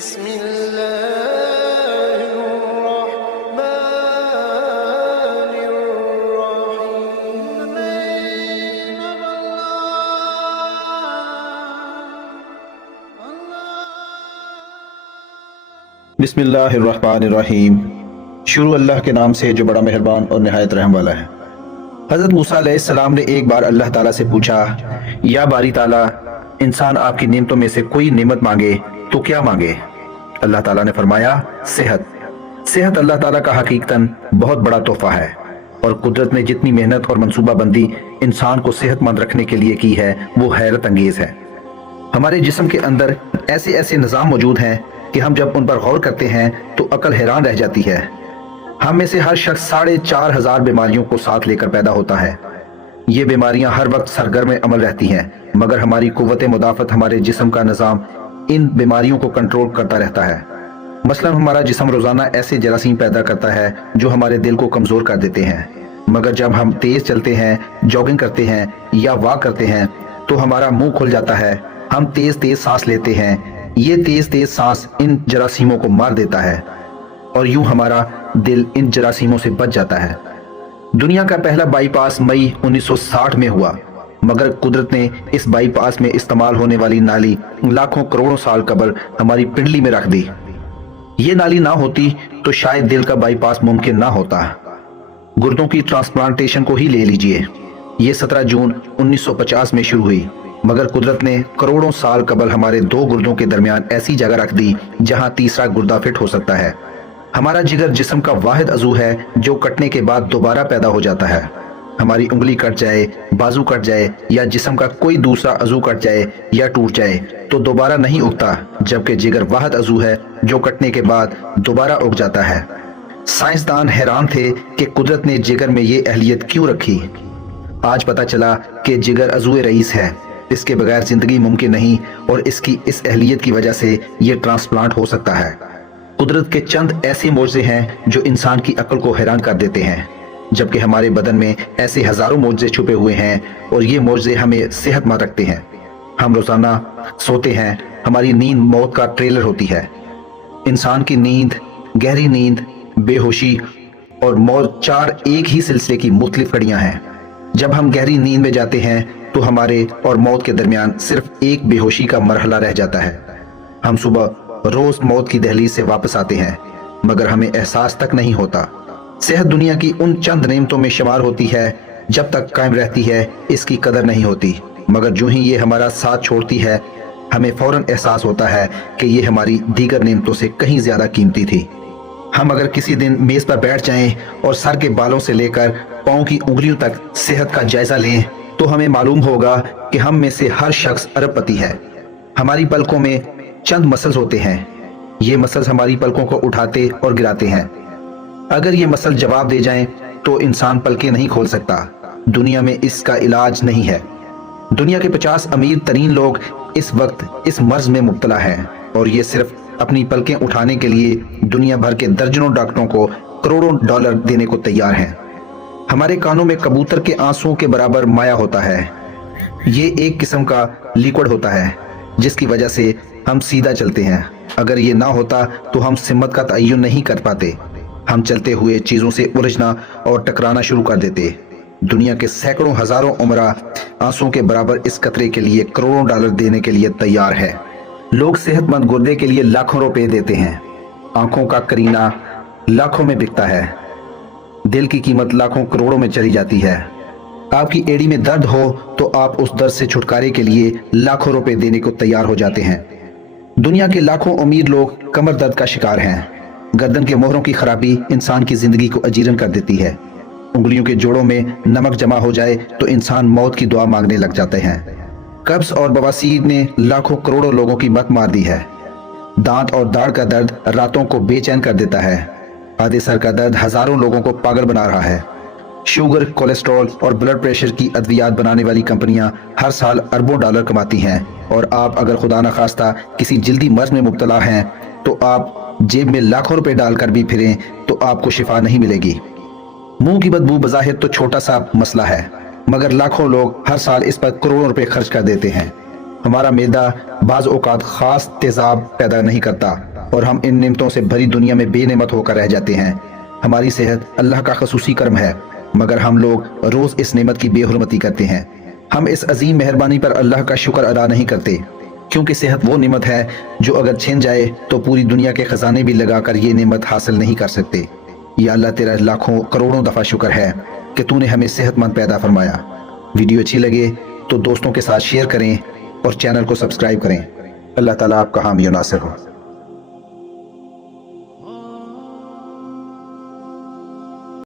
بسم الله الرحمن الرحيم. بسم اللہ الرحمن الرحیم. شروع اللہ کے نام سے جو بڑا مہربان اور نہایت رحم والا ہے. حضرت موسیٰ علیہ السلام نے ایک بار اللہ تعالیٰ سے پوچھا، یا باری تعالیٰ، انسان آپ کی نعمتوں میں سے کوئی نعمت مانگے تو کیا مانگے؟ اللہ تعالیٰ نے فرمایا، صحت. صحت اللہ تعالیٰ کا حقیقتاً بہت بڑا تحفہ ہے، اور قدرت نے جتنی محنت اور منصوبہ بندی انسان کو صحت مند رکھنے کے لیے کی ہے وہ حیرت انگیز ہے. ہمارے جسم کے اندر ایسے ایسے نظام موجود ہیں کہ ہم جب ان پر غور کرتے ہیں تو عقل حیران رہ جاتی ہے. ہم میں سے ہر شخص 4,500 بیماریوں کو ساتھ لے کر پیدا ہوتا ہے. یہ بیماریاں ہر وقت سرگرم عمل رہتی ہیں، مگر ہماری قوت مدافعت ہمارے جسم کا نظام ان بیماریوں کو کنٹرول کرتا رہتا ہے. مثلا ہمارا جسم روزانہ ایسے جراثیم پیدا کرتا ہے جو ہمارے دل کو کمزور کر دیتے ہیں، مگر جب ہم تیز چلتے ہیں، جاگنگ کرتے ہیں یا واک کرتے ہیں تو ہمارا منہ کھل جاتا ہے. ہم تیز تیز سانس لیتے ہیں. یہ تیز تیز سانس ان جراثیموں کو مار دیتا ہے، اور یوں ہمارا دل ان جراثیموں سے بچ جاتا ہے. دنیا کا پہلا بائی پاس مئی 1960 میں ہوا، مگر قدرت نے اس بائی پاس میں استعمال ہونے والی نالی لاکھوں کروڑوں سال قبل ہماری پنڈلی میں رکھ دی. یہ نالی نہ ہوتی تو شاید دل کا بائی پاس ممکن نہ ہوتا. گردوں کی ٹرانسپلانٹیشن کو ہی لے لیجئے. یہ 17 جون 1950 میں شروع ہوئی، مگر قدرت نے کروڑوں سال قبل ہمارے 2 گردوں کے درمیان ایسی جگہ رکھ دی جہاں تیسرا گردہ فٹ ہو سکتا ہے. ہمارا جگر جسم کا واحد عضو ہے جو کٹنے کے بعد دوبارہ پیدا ہو جاتا ہے. ہماری انگلی کٹ جائے، بازو کٹ جائے یا جسم کا کوئی دوسرا عضو کٹ جائے یا ٹوٹ جائے تو دوبارہ نہیں اگتا، جبکہ جگر واحد عضو ہے جو کٹنے کے بعد دوبارہ اگ جاتا ہے. سائنسدان حیران تھے کہ قدرت نے جگر میں یہ اہلیت کیوں رکھی. آج پتہ چلا کہ جگر عضو رئیس ہے. اس کے بغیر زندگی ممکن نہیں، اور اس کی اس اہلیت کی وجہ سے یہ ٹرانسپلانٹ ہو سکتا ہے. قدرت کے چند ایسے معجزے ہیں جو انسان کی عقل کو حیران کر دیتے ہیں، جبکہ ہمارے بدن میں ایسے ہزاروں معجزے چھپے ہوئے ہیں، اور یہ معجزے ہمیں صحت مند رکھتے ہیں. ہم روزانہ سوتے ہیں. ہماری نیند موت کا ٹریلر ہوتی ہے. انسان کی نیند، گہری نیند، بے ہوشی اور موت 4 ایک ہی سلسلے کی مختلف کڑیاں ہیں. جب ہم گہری نیند میں جاتے ہیں تو ہمارے اور موت کے درمیان صرف ایک بے ہوشی کا مرحلہ رہ جاتا ہے. ہم صبح روز موت کی دہلیز سے واپس آتے ہیں، مگر ہمیں احساس تک نہیں ہوتا. صحت دنیا کی ان چند نعمتوں میں شمار ہوتی ہے، جب تک قائم رہتی ہے اس کی قدر نہیں ہوتی، مگر جو ہی یہ ہمارا ساتھ چھوڑتی ہے ہمیں فوراً احساس ہوتا ہے کہ یہ ہماری دیگر نعمتوں سے کہیں زیادہ قیمتی تھی. ہم اگر کسی دن میز پر بیٹھ جائیں اور سر کے بالوں سے لے کر پاؤں کی انگلیوں تک صحت کا جائزہ لیں تو ہمیں معلوم ہوگا کہ ہم میں سے ہر شخص ارب پتی ہے. ہماری پلکوں میں چند مسلز ہوتے ہیں. یہ مسلز ہماری پلکوں کو اٹھاتے اور گراتے ہیں. اگر یہ مسل جواب دے جائیں تو انسان پلکیں نہیں کھول سکتا. دنیا میں اس کا علاج نہیں ہے. دنیا کے 50 امیر ترین لوگ اس وقت اس مرض میں مبتلا ہیں، اور یہ صرف اپنی پلکیں اٹھانے کے لیے دنیا بھر کے درجنوں ڈاکٹروں کو کروڑوں ڈالر دینے کو تیار ہیں. ہمارے کانوں میں کبوتر کے آنسوؤں کے برابر مایع ہوتا ہے. یہ ایک قسم کا لیکوڈ ہوتا ہے جس کی وجہ سے ہم سیدھا چلتے ہیں. اگر یہ نہ ہوتا تو ہم سمت کا تعین نہیں کر پاتے. ہم چلتے ہوئے چیزوں سے الجھنا اور ٹکرانا شروع کر دیتے. دنیا کے سینکڑوں ہزاروں عمرہ آنسوؤں کے برابر اس قطرے کے لیے کروڑوں ڈالر دینے کے لیے تیار ہے. لوگ صحت مند گردے کے لیے لاکھوں روپے دیتے ہیں. آنکھوں کا کرینہ لاکھوں میں بکتا ہے. دل کی قیمت لاکھوں کروڑوں میں چلی جاتی ہے. آپ کی ایڑی میں درد ہو تو آپ اس درد سے چھٹکارے کے لیے لاکھوں روپے دینے کو تیار ہو جاتے ہیں. دنیا کے لاکھوں امیر لوگ کمر درد کا شکار ہیں. گردن کے موہروں کی خرابی انسان کی زندگی کو اجیرن کر دیتی ہے. انگلیوں کے جوڑوں میں نمک جمع ہو جائے تو انسان موت کی دعا مانگنے لگ جاتے ہیں. قبض اور بواسیر نے لاکھوں کروڑوں لوگوں کی مت مار دی ہے. دانت اور داڑھ کا درد راتوں کو بے چین کر دیتا ہے. آدھے سر کا درد ہزاروں لوگوں کو پاگل بنا رہا ہے. شوگر، کولیسٹرول اور بلڈ پریشر کی ادویات بنانے والی کمپنیاں ہر سال اربوں ڈالر کماتی ہیں، اور آپ اگر خدا نخواستہ کسی جلدی مرض میں مبتلا ہیں تو آپ جیب میں لاکھوں روپے ڈال کر بھی پھریں تو آپ کو شفا نہیں ملے گی. منہ کی بدبو بظاہر تو چھوٹا سا مسئلہ ہے، مگر لاکھوں لوگ ہر سال اس پر کروڑوں روپے خرچ کر دیتے ہیں. ہمارا معدہ بعض اوقات خاص تیزاب پیدا نہیں کرتا، اور ہم ان نعمتوں سے بھری دنیا میں بے نعمت ہو کر رہ جاتے ہیں۔ ہماری صحت اللہ کا خصوصی کرم ہے، مگر ہم لوگ روز اس نعمت کی بے حرمتی کرتے ہیں۔ ہم اس عظیم مہربانی پر اللہ کا شکر ادا نہیں کرتے، کیونکہ صحت وہ نعمت ہے جو اگر چھن جائے تو پوری دنیا کے خزانے بھی لگا کر یہ نعمت حاصل نہیں کر سکتے۔ یا اللہ تیرا لاکھوں کروڑوں دفعہ شکر ہے کہ تو نے ہمیں صحت مند پیدا فرمایا۔ ویڈیو اچھی لگے تو دوستوں کے ساتھ شیئر کریں اور چینل کو سبسکرائب کریں۔ اللہ تعالیٰ آپ کا حامی و ناصر ہو۔